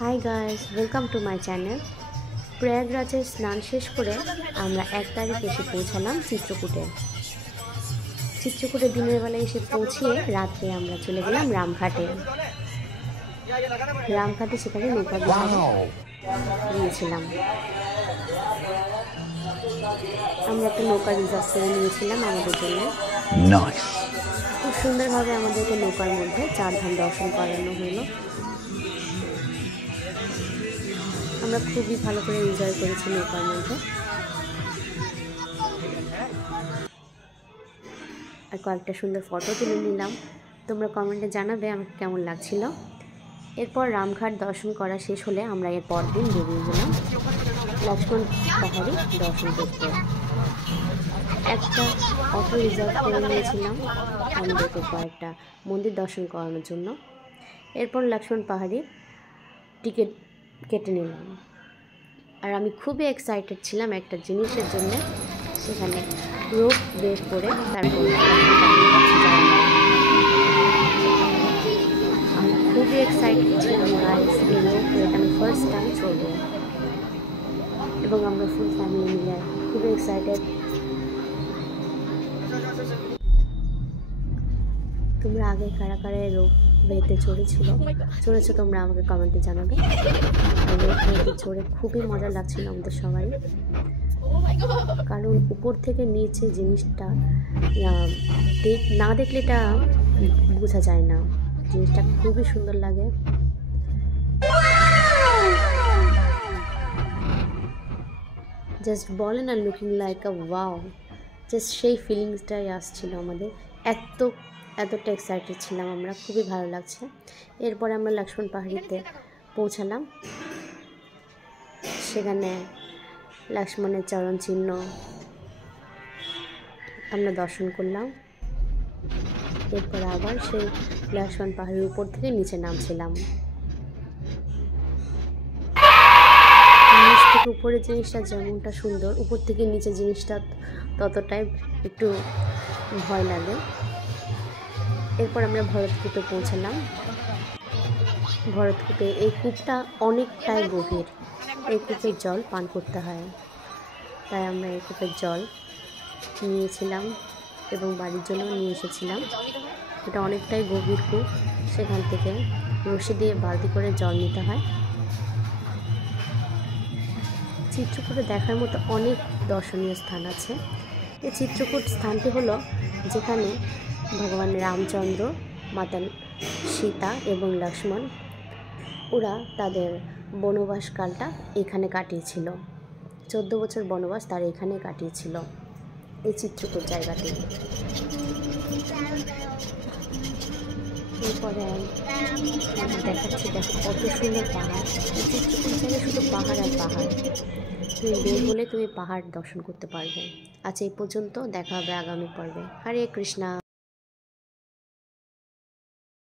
High guys, welcome to my channel. প্রয়াগরাজের স্নান শেষ করে আমরা 1 তারিখ এসে পৌঁছালাম চিত্রকূটে। চিত্রকূটে দিনের বেলায় এসে পৌঁছিয়ে রাত্রে আমরা চলে গেলাম রামঘাটে। রামঘাটে সেখানে নৌকা বিহারে গিয়েছিলাম। আমরা একটা নৌকা রিজার্ভ করে নিয়েছিলাম আমাদের জন্য। খুব সুন্দরভাবে আমাদেরকে নৌকার মধ্যে 4 ধাম দর্শন করানো হলো। আমরা খুবই ভালো করে এনজয় করেছি নৌকার মধ্যে। আর কয়েকটা সুন্দর ফটো তুলে নিলাম। তোমরা কমেন্টে জানাবে আমাকে কেমন লাগছিল। এরপর রামঘাট দর্শন করা শেষ হলে আমরা এর পর দিন বেরিয়ে গেলাম লক্ষ্মণ পাহাড়ি দর্শন করতে। একটা অটো রিজার্ভ করে নিয়েছিলাম আমাদেরকে কয়েকটা মন্দির দর্শন করানোর জন্য। এরপর লক্ষ্মণ পাহাড়ি টিকিট কেটে নিলাম। আর আমি খুবই এক্সাইটেড ছিলাম একটা জিনিসের জন্য, সেখানে রোপ বের করে তারপর আমি খুবই এক্সাইটেড ছিলাম গাইস। এই রোপ ওয়েটা আমি ফার্স্ট টাইম চলবো এবং আমরা ফুল ফ্যামিলি মিলে খুবই এক্সাইটেড। তোমরা আগে কারা কারা রোপ ওয়েতে চড়েছো তোমরা আমাকে কমেন্টে জানাবে। রোপ ওয়েতে চড়ে খুবই মজা লাগছিল আমাদের সবাই, কারণ উপর থেকে নিচে জিনিসটা না দেখলে এটা বোঝা যায় না। জিনিসটা খুবই সুন্দর লাগে। জাস্ট বলে না, লুকিং লাইক আ ওয়াও, জাস্ট সেই ফিলিংসটাই আসছিল আমাদের। এতটা এক্সাইটেড ছিলাম আমরা, খুবই ভালো লাগছে। এরপরে আমরা লক্ষ্মণ পাহাড়িতে পৌঁছালাম। সেখানে লক্ষ্মণের চরণ চিহ্ন আমরা দর্শন করলাম। এরপর আবার সেই লক্ষ্মণ পাহাড়ের উপর থেকে নিচে নামছিলাম। নিচ থেকে উপরে জিনিসটা যেমনটা সুন্দর, উপর থেকে নিচে জিনিসটা ততটাই একটু ভয় লাগে। এরপর আমরা ভরতকূপে পৌঁছালাম। ভরতকূপে এই কূপটা অনেকটাই গভীর। এই কূপের জল পান করতে হয়, তাই আমরা এই কূপের জল নিয়েছিলাম এবং বাড়ির জন্য নিয়ে এসেছিলাম। এটা অনেকটাই গভীর কূপ, সেখান থেকে রশি দিয়ে বালতি করে জল নিতে হয়। চিত্রকূটে দেখার মতো অনেক দর্শনীয় স্থান আছে। এই চিত্রকূট স্থানটি হলো যেখানে ভগবান রামচন্দ্র, মাতা সীতা এবং লক্ষ্মণ ওরা তাদের বনবাসকালটা এখানে কাটিয়েছিল। 14 বছর বনবাস তারা এখানে কাটিয়েছিল, এই চিত্রকূট জায়গাটি। এরপরে দেখাচ্ছি, দেখো কত সুন্দর পাহাড়। এই চিত্রকূট জায়গায় শুধু পাহাড় আর পাহাড়। তুমি বের হলে তুমি পাহাড় দর্শন করতে পারবে। আজ এই পর্যন্ত, দেখা হবে আগামী পর্বে। হরে কৃষ্ণা।